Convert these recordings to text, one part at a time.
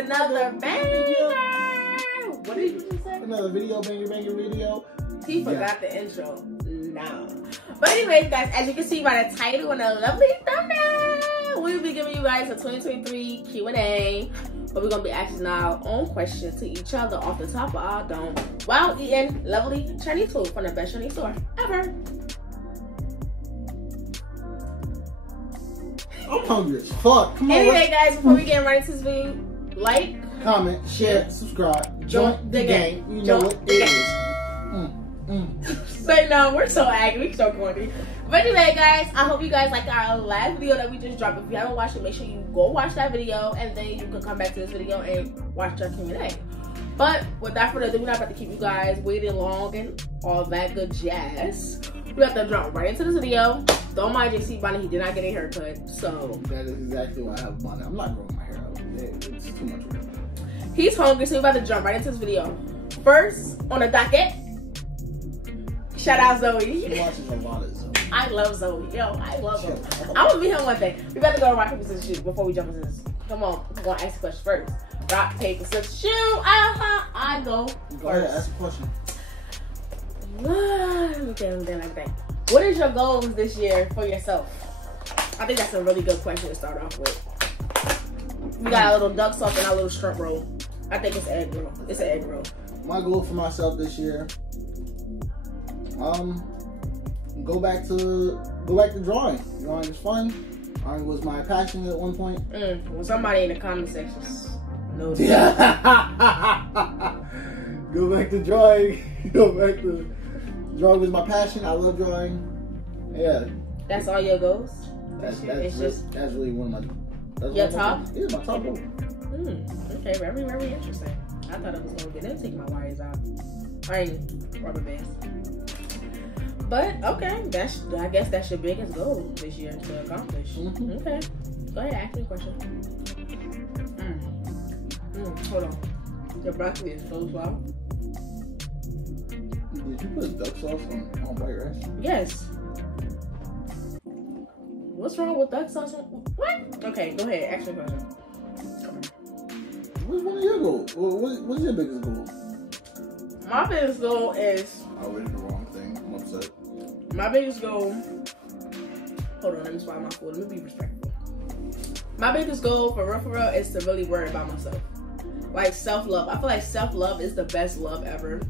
Another banger. What did you just say? Another video, banger video. He forgot the intro. No. But anyways, guys, as you can see by the title and the lovely thumbnail, we'll be giving you guys a 2023 Q&A. But we're going to be asking our own questions to each other off the top of our dome while eating lovely Chinese food from the best Chinese store ever. I'm hungry as fuck. Come on. Anyway, guys, before we get right into this video, like, comment, share, subscribe, join the gang. You know what it is. So no, we're so angry, we're so corny. But anyway, guys, I hope you guys liked our last video that we just dropped. If you haven't watched it, make sure you go watch that video, and then you can come back to this video and watch our Q&A. But without further ado, we're not about to keep you guys waiting long and all that good jazz. We have to jump right into this video. Don't mind JC Bonnie, he did not get a haircut, so that is exactly why I have bonnet. I'm not growing my hair out. It's too much work. He's hungry, so we're about to jump right into this video. First on the docket, shout out Zoe. She watches a lot of Zoe. I love Zoe. Yo, I love Zoe. I'm gonna meet him one day. We better go to rock, paper, scissors, shoot before we jump into this. Come on, we're gonna ask the question first. Rock, paper, scissors, shoot. I go first. Go ahead, ask a question. What is your goals this year for yourself? I think that's a really good question to start off with. We got a little duck sauce and a little shrimp roll. I think it's an egg roll. It's an egg roll. My goal for myself this year, go back to drawing. Drawing is fun. Drawing was my passion at one point. Well, somebody in the comment sections knows. Go back to drawing. Go back to drawing was my passion. I love drawing. Yeah. That's all your goals? That's really one of my. Your top? Yeah, my top goal. Okay, very, very interesting. I thought it was going to be, take my wires out. I ain't rubber bands. But, okay, I guess that's your biggest goal this year to accomplish. Okay. Go ahead, ask me a question. Hold on. Your broccoli is so soft. Did you put duck sauce on white rice? Yes. What's wrong with duck sauce? What? Okay, go ahead. Ask your question. What's one of your goals? What's your biggest goal? My biggest goal is... I already did the wrong thing. I'm upset. My biggest goal... Hold on, let me swallow my food. Let me be respectful. My biggest goal, for real, is to really worry about myself. Like, self-love. I feel like self-love is the best love ever.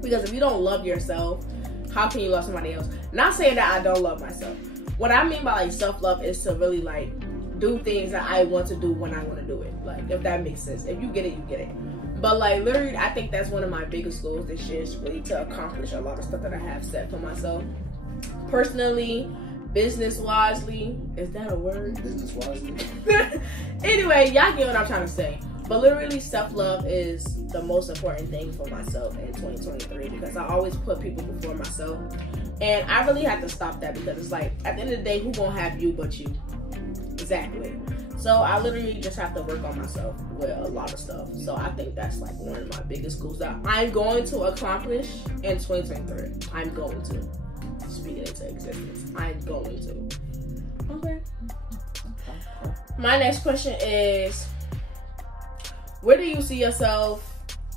Because if you don't love yourself, how can you love somebody else? Not saying that I don't love myself. What I mean by like self-love is to really like do things that I want to do when I want to do it. Like, if that makes sense. If you get it, you get it. But like literally, I think that's one of my biggest goals this year is really to accomplish a lot of stuff that I have set for myself. Personally, business-wisely. Is that a word? Business-wisely. Anyway, y'all get what I'm trying to say. But literally, self-love is the most important thing for myself in 2023 because I always put people before myself. And I really have to stop that because it's like, at the end of the day, who gonna have you but you? Exactly. So I literally just have to work on myself with a lot of stuff. So I think that's like one of my biggest goals that I'm going to accomplish in 2023. I'm going to. Speak it into existence. I'm going to. Okay. My next question is, where do you see yourself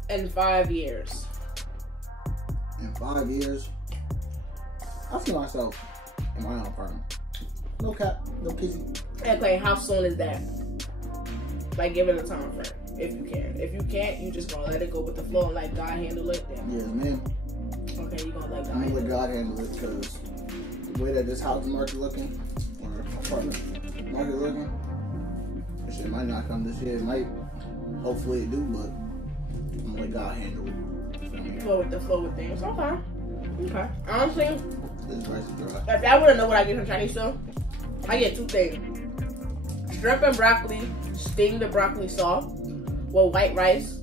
in 5 years? In 5 years, I see myself in my own apartment. No cap, no kissing. Okay, how soon is that? Like, give it a time frame, if you can. If you can't, you just gonna let it go with the flow and let God handle it. Then. Yes, ma'am. Okay, you gonna let God I'm handle gonna let God handle it because the way that this housing market looking, or apartment market looking, shit might not come this year. It might. Hopefully it do, but I'm gonna let God handle it. Flow with the flow with things. Okay. Okay. Honestly, this rice is dry. if I wouldn't know what I get from Chinese store, I get two things. Shrimp and broccoli, steam the broccoli soft with white rice,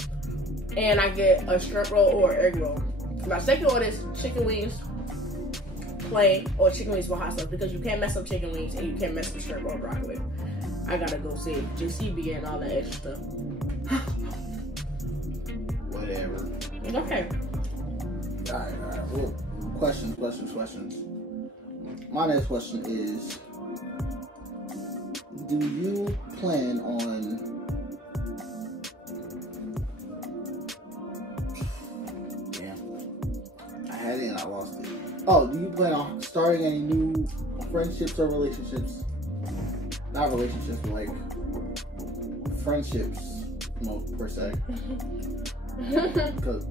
and I get a shrimp roll or egg roll. My second order is chicken wings, play or chicken wings with hot sauce because you can't mess up chicken wings and you can't mess up shrimp or broccoli. I gotta go save JCB and all that extra stuff. Whatever. Okay. Alright. Well, questions. My next question is, do you plan on I had it and I lost it. Oh, do you plan on starting any new friendships or relationships? Not relationships, but like friendships, per se. Because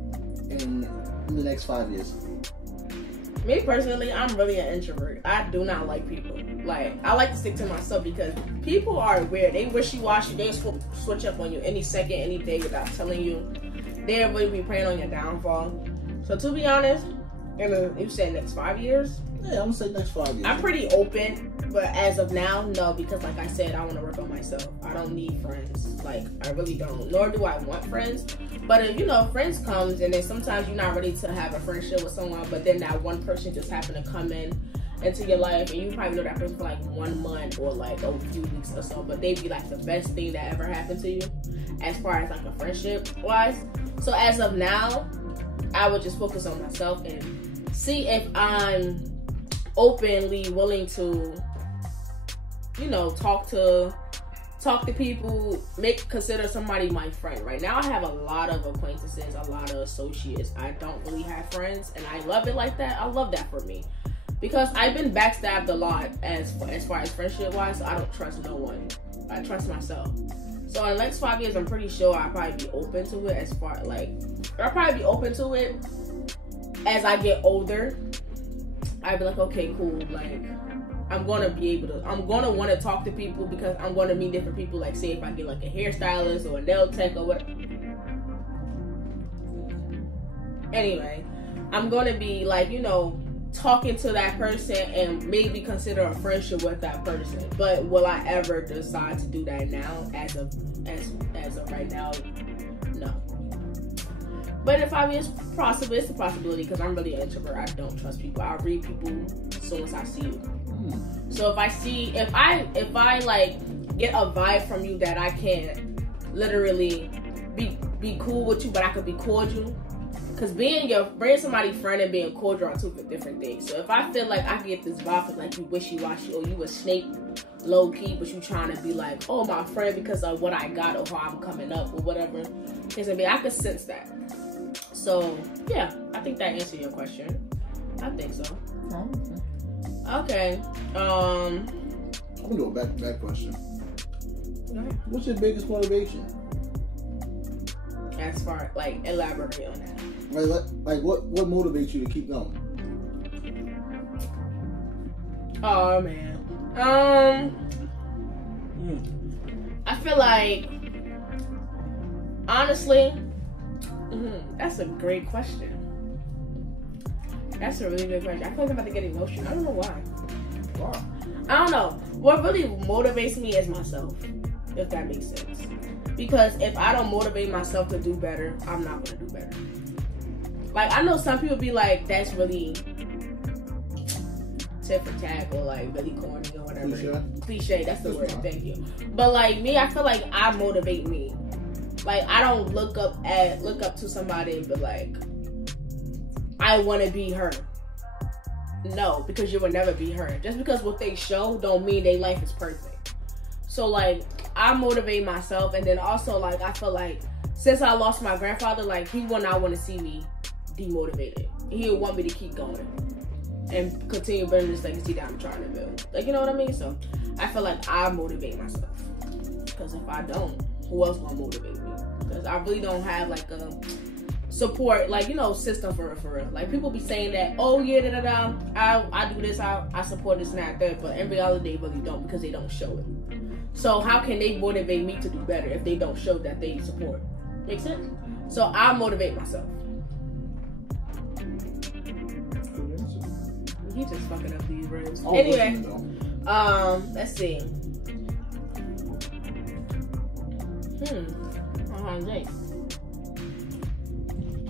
in the next 5 years. Me personally, I'm really an introvert. I do not like people. Like, I like to stick to myself because people are weird. They wishy-washy. They switch up on you any second, any day without telling you. They'll really be preying on your downfall. So to be honest, you said next 5 years? Yeah, I'm gonna say next 5 years. I'm pretty open, but as of now, no, because like I said, I want to work on myself. I don't need friends. Like, I really don't. Nor do I want friends. But if, friends comes and then sometimes you're not ready to have a friendship with someone, but then that one person just happened to come into your life and you probably know that person for like 1 month or like a few weeks or so, but they be like the best thing that ever happened to you as far as like a friendship wise. So as of now, I would just focus on myself and see if I'm openly willing to, talk to people, consider somebody my friend. Right now I have a lot of acquaintances, a lot of associates. I don't really have friends, and I love it like that. I love that for me because I've been backstabbed a lot as far as friendship wise, so I don't trust no one. I trust myself. So in the next 5 years, I'm pretty sure I'll probably be open to it I'll probably be open to it as I get older. I'd be like, okay, cool. Like, I'm going to want to talk to people because I'm going to meet different people. Like, say if I get like a hairstylist or a nail tech or whatever. Anyway, I'm going to be like, talking to that person and maybe consider a friendship with that person. But will I ever decide to do that now? As of right now, no. But in 5 years, possibly, it's a possibility because I'm really an introvert. I don't trust people. I read people as soon as I see you. So if I like get a vibe from you that I can't literally be cool with you, but I could be cordial. Because being somebody's friend and being cordial are two different things. So if I feel like I can get this vibe of like you wishy-washy or you a snake low-key, but you trying to be like, oh, my friend because of what I got or how I'm coming up or whatever, I could sense that. So, yeah, I think that answered your question. I think so. Okay. I'm gonna do a back question. Okay. What's your biggest motivation? As far like elaborate on that. Like what motivates you to keep going? Oh man. I feel like honestly, that's a great question. That's a really good question. I feel like I'm about to get emotional. I don't know why. Wow. I don't know. What really motivates me is myself, if that makes sense. Because if I don't motivate myself to do better, I'm not going to do better. Like, I know some people be like, that's really tit for tat or like really corny or whatever. Cliche, that's the word. Thank you. But like me, I feel like I motivate me. Like, I don't look up to somebody and be like, I want to be her. No, because you will never be her. Just because what they show don't mean their life is perfect. So like, I motivate myself, and then also like I feel like since I lost my grandfather, like he would not want to see me demotivated. He would want me to keep going and continue building this legacy that I'm trying to build. Like, you know what I mean? So I feel like I motivate myself. Because if I don't, who else gonna motivate me? Because I really don't have like a support, like, system for real. Like, people be saying that, oh yeah, I do this, I support this and that, but in reality they really don't, because they don't show it. So how can they motivate me to do better if they don't show that they support? Make sense? So I motivate myself. You just fucking up these words. Anyway, let's see. Jake.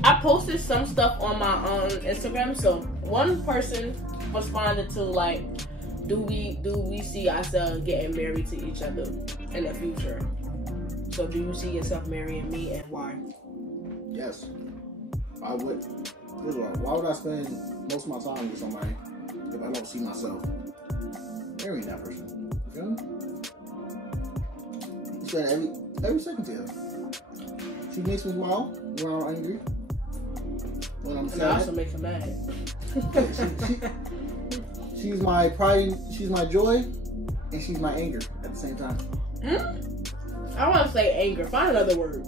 I posted some stuff on my Instagram. So one person responded to like, do we see ourselves getting married to each other in the future? So do you see yourself marrying me, and why? Yes. I would. Why would I spend most of my time with somebody if I don't see myself marrying that person? You know? You spend every second together. She makes me smile when I'm angry. When I'm sad. And I also make her mad. She's my pride. She's my joy, and she's my anger at the same time. I want to say anger. Find another word.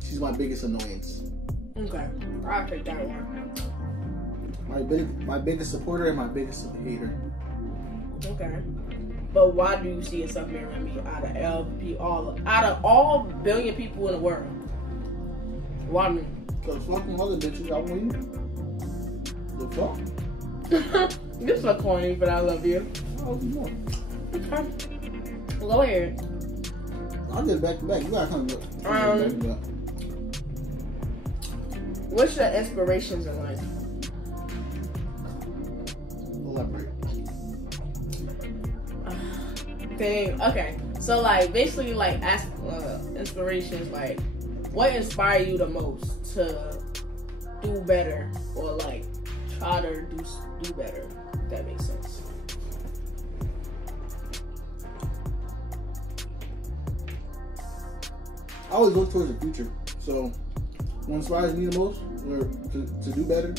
She's my biggest annoyance. Okay, I'll take that one. My biggest supporter and my biggest hater. Okay, but why do you see yourself marrying me out of all billion people in the world? Why me? Cause fucking other bitches, I want you. The fuck? You're so corny, but I love you. Oh, you know. Okay, go ahead. I'll get back to back. You gotta come back to back. What's your inspirations in life? Elaborate. Dang. Okay. So like basically like ask inspirations like what inspired you the most to do better or like try to do better, if that makes sense. I always look towards the future. So what inspires me the most or to do better,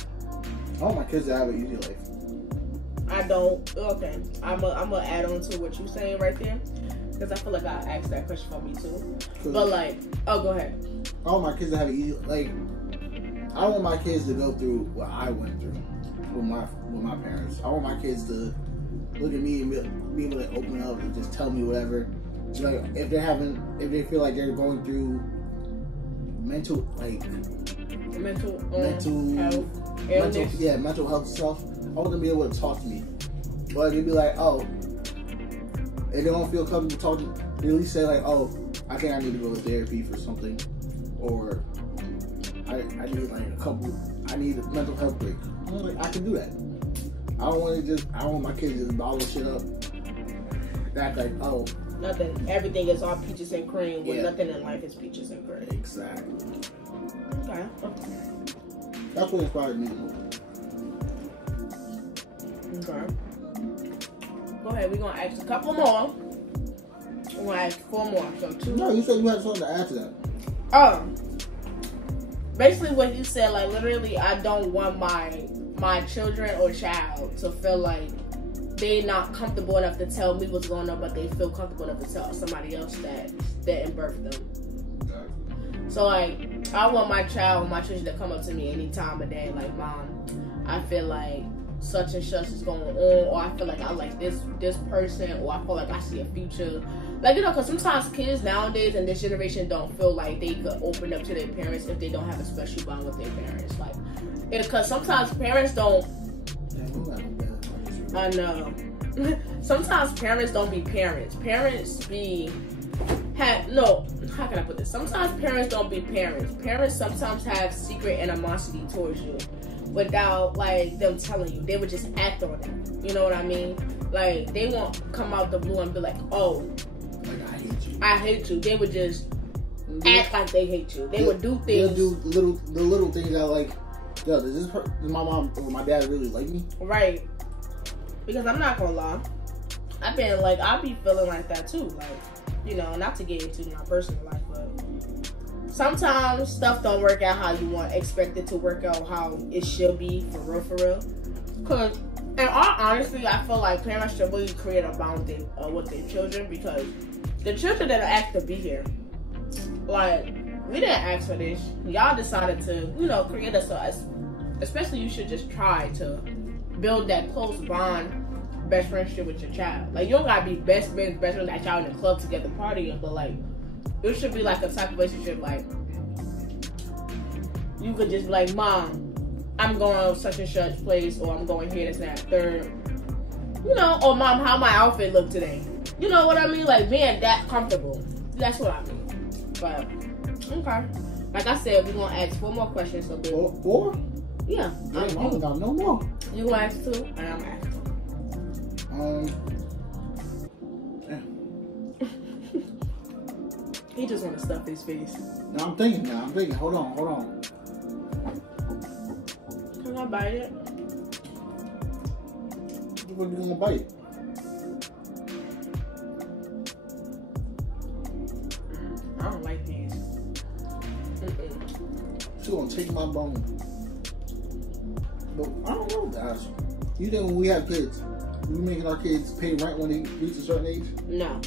I want my kids to have an easy life. I don't. Okay, I'm gonna add on to what you're saying right there, because I feel like I asked that question for me too. But like, oh, go ahead. I want my kids to have an easy, like, I want my kids to go through what I went through with my parents. I want my kids to look at me and be able to open up and just tell me whatever. Like if they feel like they're going through mental health stuff, I want them to be able to talk to me. But they'd be like, oh, if they don't feel comfortable talking, they at least say like, oh, I think I need to go to therapy for something, or I need like I need a mental health break. I'm like, I can do that. I don't want my kids to just bottle shit up. Act like, oh, nothing. Everything is all peaches and cream. When nothing in life is peaches and cream. Exactly. Okay. That's what inspired me the most. Okay. Go ahead. We're gonna ask a couple more. We're gonna ask 4 more. So 2. No, you said you had something to add to that. Basically what you said, like literally, I don't want my children or child to feel like they not comfortable enough to tell me what's going on, but they feel comfortable enough to tell somebody else that birthed them. So like, I want my child or my children to come up to me any time of day, like, Mom, I feel like such and such is going on, or I feel like I like this person, or I feel like I see a future. Like, you know, because sometimes kids nowadays in this generation don't feel like they could open up to their parents if they don't have a special bond with their parents. Like, because sometimes parents don't. I know. Sometimes parents don't be parents. How can I put this? Sometimes parents don't be parents. Parents sometimes have secret animosity towards you without like them telling you. They would just act on it. You know what I mean? Like, they won't come out the blue and be like, oh, like, I hate you. They would just act like they hate you. They would do things. They'll do the little things that like, yo, does my mom or my dad really like me? Right. Because I'm not gonna lie, I be feeling like that too. Like, you know, not to get into my personal life, but sometimes stuff don't work out how you expect it to work out how it should be, for real. Cause, in all honesty, I feel like parents should really create a bond with their children, because the children didn't ask to be here. Like, we didn't ask for this. Y'all decided to, you know, create us. Especially, you should just try to build that close bond, best friendship with your child. Like, you don't gotta be best friends with that child in the club together partying, but like, it should be like a type of relationship. Like, you could just be like, Mom, I'm going to such and such place, or I'm going here, this, and that, third. You know, or Mom, how my outfit look today. You know what I mean? Like, being that comfortable. That's what I mean. But, okay. Like I said, we're gonna ask 4 more questions. So Four? Yeah. Damn, I don't got no more. You gonna ask 2, and I'm gonna ask 2. Damn. He just wanna stuff his face. No, I'm thinking now. Hold on. Can I bite it? What you gonna bite? I don't like these. She gonna take my bone. But I don't know, guys. You think when we have kids, we making our kids pay rent when they reach a certain age? No.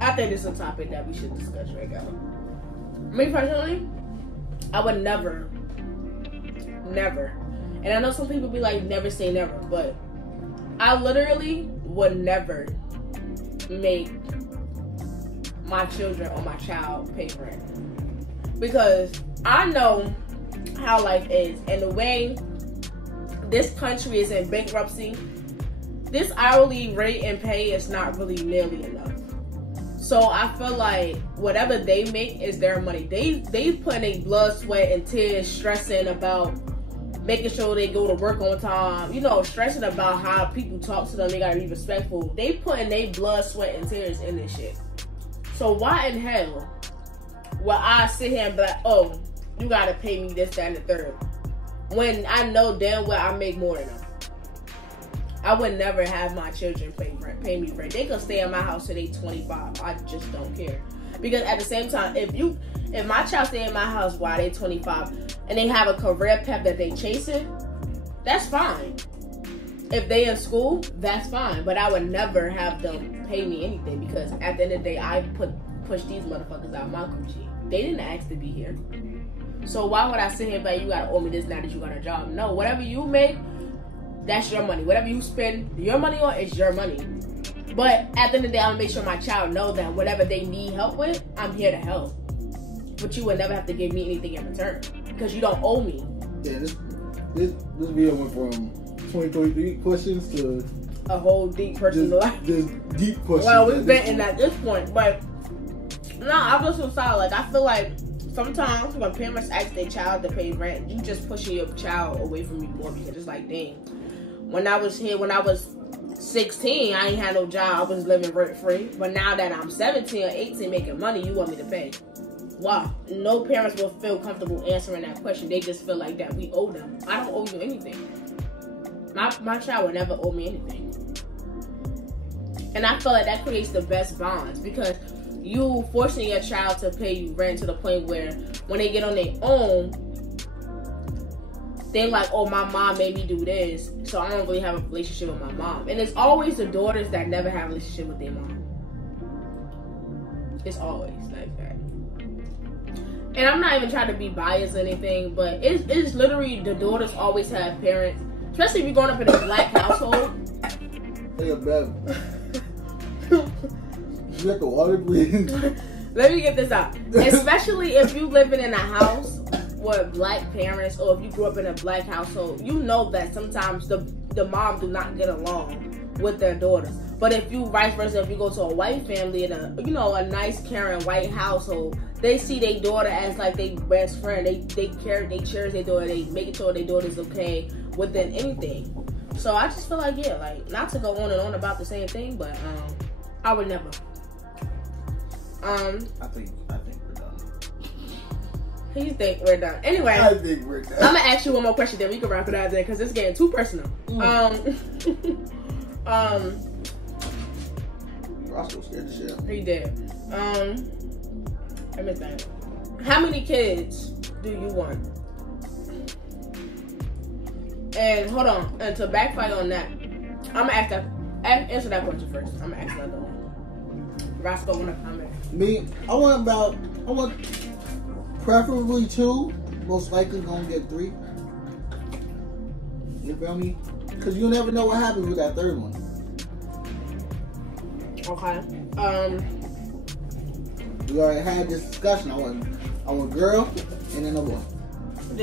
I think it's a topic that we should discuss right now. Me personally, I would never, and I know some people be like, never say never, but I literally would never make my children or my child pay rent. Because I know how life is, and the way this country is in bankruptcy, this hourly rate and pay is not really nearly enough. So I feel like whatever they make is their money. They put in their blood, sweat, and tears, stressing about making sure they go to work on time. You know, stressing about how people talk to them. They gotta be respectful. They put in their blood, sweat, and tears in this shit. So why in hell will I sit here and be like, oh, you gotta pay me this, that, and the third, when I know damn well I make more than them? I would never have my children pay me rent. They could stay in my house till they 25. I just don't care. Because at the same time, if my child stay in my house while they 25 and they have a career path that they chasing, that's fine. If they in school, that's fine. But I would never have them pay me anything, because at the end of the day, I push these motherfuckers out of my coochie. They didn't ask to be here. So why would I sit here and be like, you gotta owe me this now that you got a job? No, whatever you make, that's your money. Whatever you spend your money on is your money. But at the end of the day, I'm gonna make sure my child know that whatever they need help with, I'm here to help. But you would never have to give me anything in return, because you don't owe me. Yeah, this video went from 23 questions to a whole deep personal life. Just deep questions. Well, we've been at this point, but no, I'm just so sorry. Like, I feel like sometimes when parents ask their child to pay rent, you just pushing your child away from you more, because it's like, dang. When I was 16, I ain't had no job. I was living rent free. But now that I'm 17 or 18 making money, you want me to pay? Wow. No parents will feel comfortable answering that question. They just feel like that we owe them. I don't owe you anything. My child will never owe me anything. And I feel like that creates the best bonds, because you forcing your child to pay you rent to the point where when they get on their own, they're like, oh, my mom made me do this, so I don't really have a relationship with my mom. And it's always the daughters that never have a relationship with their mom. It's always like that. And I'm not even trying to be biased or anything, but it's literally the daughters always have parents, especially if you're growing up in a black household. Hey, bad. You got the water, please. Let me get this out. Especially if you living in a house with black parents, or if you grew up in a black household, you know that sometimes the mom do not get along with their daughters. But if you vice versa, if you go to a white family in a nice, caring white household, they see their daughter as like their best friend. They cherish their daughter. They making sure their daughter's okay within anything. So I just feel like, yeah, like, not to go on and on about the same thing, but I would never. I think we're done. You think we're done? Anyway, I think we're done. I'm gonna ask you one more question, then we can wrap it out there, because it's getting too personal. Roscoe scared the shit out. He did. Let me think. How many kids do you want? And hold on, and to backfire on that, I'm gonna answer that question first. I'm gonna ask another one. Roscoe, wanna comment? Me, I want preferably 2. Most likely gonna get 3. You feel me? Because you never know what happens with that third one. Okay. We already had this discussion. I want a girl and then a boy.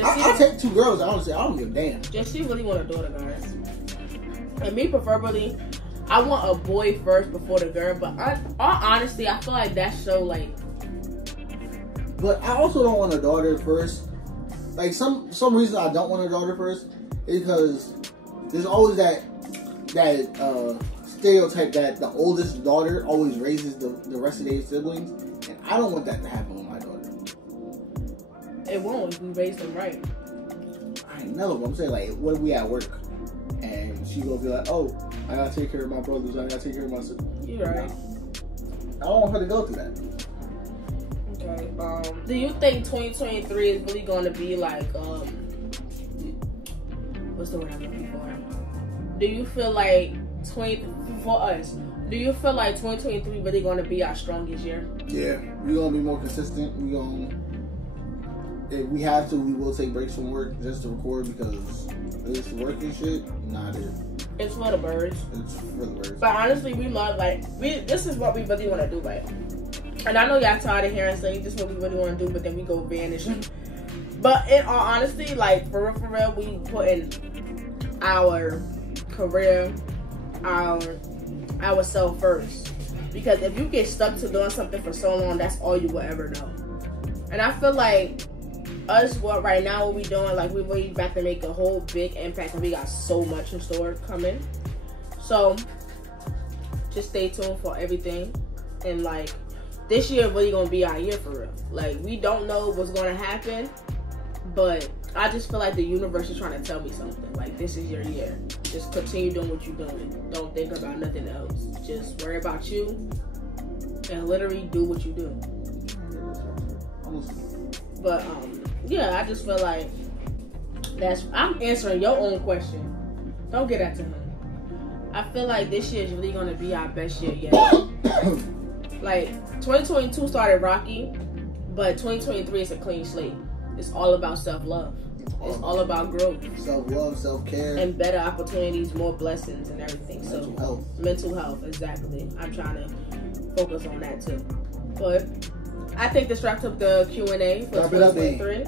I'll take 2 girls. Honestly, I don't give a damn. Just she really want a daughter, guys. And me, preferably, I want a boy first before the girl. But all honesty, I feel like that's so like But I also don't want a daughter first. Like some reason I don't want a daughter first is because there's always that stereotype that the oldest daughter always raises the rest of their siblings, and I don't want that to happen with my daughter. It won't if we raise them right. I know, but I'm saying, like, what if we at work and she gonna be like, oh, I gotta take care of my brothers, I gotta take care of my sisters. You're right. I don't want her to go through that. Okay. Do you think 2023 is really going to be like what's the word I'm looking for? Do you feel like do you feel like 2023 really going to be our strongest year? Yeah, we're gonna be more consistent. If we have to, we will take breaks from work just to record because it's work and shit. Not it. It's for the birds. It's for the birds. But honestly, we love this is what we really want to do, like. And I know y'all tired of hearing say this is what we really want to do, but then we go vanish. But in all honesty, like for real, we put in our career, ourself first. Because if you get stuck to doing something for so long, that's all you will ever know. And I feel like right now what we doing, like we really about to make a whole big impact, and we got so much in store coming. So just stay tuned for everything, and like. This year really gonna be our year for real. Like, we don't know what's gonna happen, but I just feel like the universe is trying to tell me something. Like, this is your year. Just continue doing what you're doing. Don't think about nothing else. Just worry about you and literally do what you do. But yeah, I just feel like I'm answering your own question. Don't get that to him. I feel like this year is really gonna be our best year yet. Like, 2022 started rocky, but 2023 is a clean slate. It's all about self-love. It's all about growth. Self-love, self-care. And better opportunities, more blessings and everything. Mental health. Mental health, exactly. I'm trying to focus on that too. But I think this wraps up the Q&A for 2023.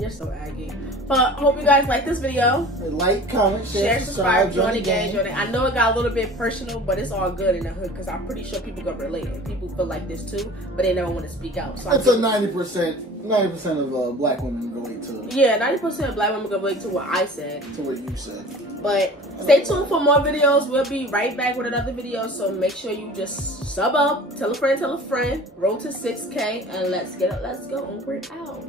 You're so aggy. But hope you guys like this video. Like, comment, share, subscribe, join the gang. I know it got a little bit personal, but it's all good in the hood because I'm pretty sure people can relate. And people feel like this too, but they never want to speak out. So that's a 90% of black women relate to. Yeah, 90% of black women can relate to what I said. To what you said. But stay tuned for more videos. We'll be right back with another video. So make sure you just sub up, tell a friend, roll to 6K, and let's go, and we're out.